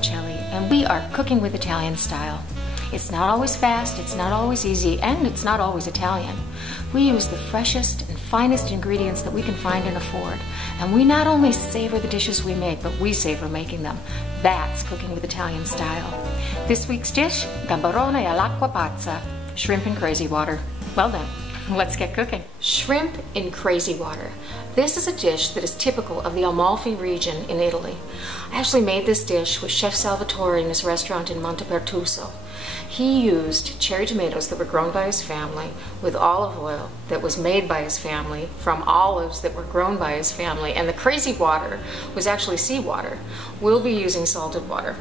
Botticelli, and we are cooking with Italian style. It's not always fast, it's not always easy, and it's not always Italian. We use the freshest and finest ingredients that we can find and afford, and we not only savor the dishes we make, but we savor making them. That's cooking with Italian style. This week's dish, gambarone all'acqua pazza, shrimp in crazy water. Well then, let's get cooking. Shrimp in crazy water. This is a dish that is typical of the Amalfi region in Italy. I actually made this dish with Chef Salvatore in his restaurant in Montepertuso. He used cherry tomatoes that were grown by his family with olive oil that was made by his family from olives that were grown by his family, and the crazy water was actually seawater. We'll be using salted water.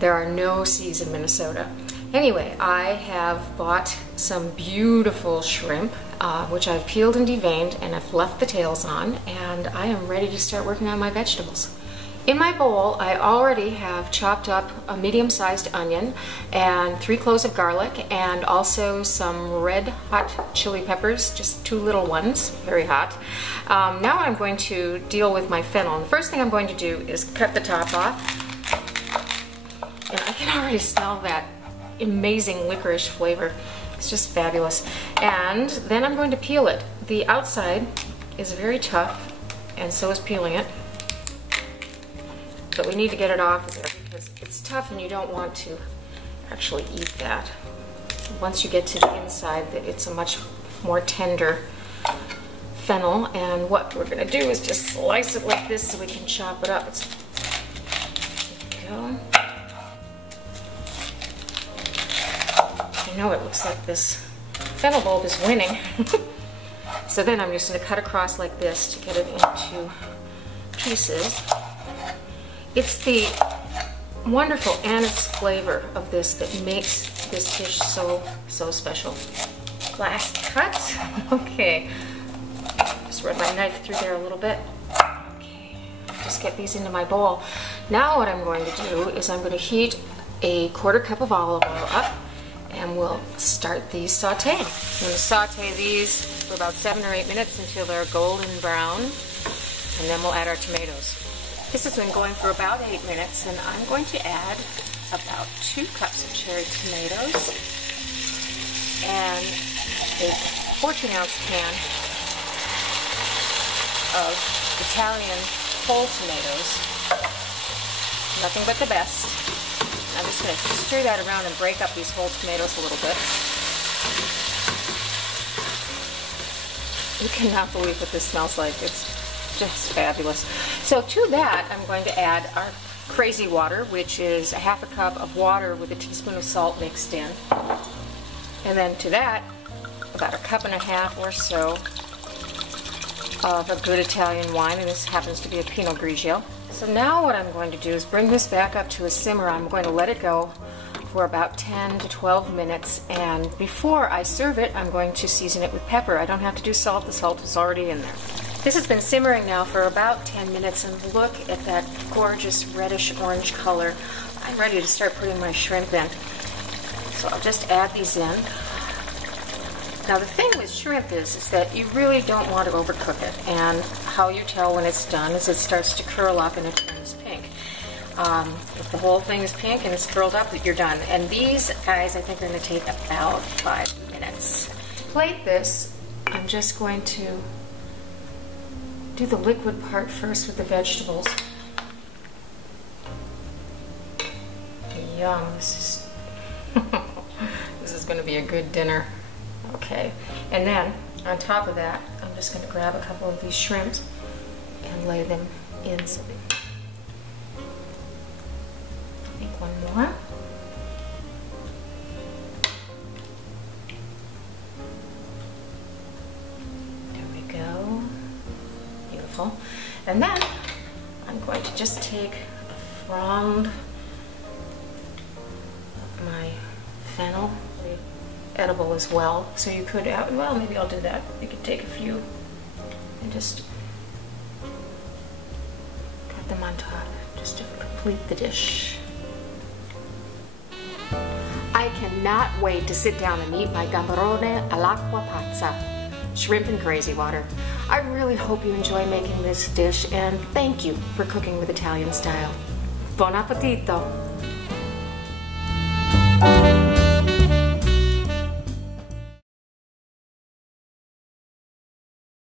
There are no seas in Minnesota. Anyway, I have bought some beautiful shrimp, which I've peeled and deveined, and I've left the tails on, and I am ready to start working on my vegetables. In my bowl, I already have chopped up a medium-sized onion and 3 cloves of garlic, and also some red hot chili peppers, just 2 little ones, very hot. Now I'm going to deal with my fennel. And the first thing I'm going to do is cut the top off, and I can already smell that amazing licorice flavor. It's just fabulous. And then I'm going to peel it. The outside is very tough, and so is peeling it. But we need to get it off of there because it's tough and you don't want to actually eat that. Once you get to the inside, it's a much more tender fennel, and what we're going to do is just slice it like this so we can chop it up. There we go. I know it looks like this fennel bulb is winning. So then I'm just going to cut across like this to get it into pieces. It's the wonderful anise flavor of this that makes this dish so special. Last cut. Okay. Just run my knife through there a little bit. Okay. Just get these into my bowl. Now what I'm going to do is I'm going to heat a 1/4 cup of olive oil up, and we'll start these sauteing. I'm going to saute these for about 7 or 8 minutes until they're golden brown, and then we'll add our tomatoes. This has been going for about 8 minutes, and I'm going to add about 2 cups of cherry tomatoes and a 14-ounce can of Italian whole tomatoes. Nothing but the best. I'm just going to stir that around and break up these whole tomatoes a little bit. You cannot believe what this smells like. It's just fabulous. So to that, I'm going to add our crazy water, which is a 1/2 cup of water with a teaspoon of salt mixed in. And then to that, about 1.5 cups or so of a good Italian wine, and this happens to be a Pinot Grigio. So now what I'm going to do is bring this back up to a simmer. I'm going to let it go for about 10 to 12 minutes, and before I serve it, I'm going to season it with pepper. I don't have to do salt. The salt is already in there. This has been simmering now for about 10 minutes, and look at that gorgeous reddish orange color. I'm ready to start putting my shrimp in. So I'll just add these in. Now the thing with shrimp is that you really don't want to overcook it, and how you tell when it's done is it starts to curl up and it turns pink. If the whole thing is pink and it's curled up, you're done. And these guys I think are going to take about 5 minutes. To plate this, I'm just going to do the liquid part first with the vegetables. Yum, this is going to be a good dinner. Okay, and then on top of that, I'm just going to grab a couple of these shrimps and lay them in. Make one more. There we go. Beautiful. And then I'm going to just take a frond of my fennel. Edible as well, so you could add, well, maybe I'll do that. You could take a few and just cut them on top just to complete the dish. I cannot wait to sit down and eat my gambarone all'acqua pazza, shrimp in crazy water. I really hope you enjoy making this dish, and thank you for cooking with Italian style. Buon appetito!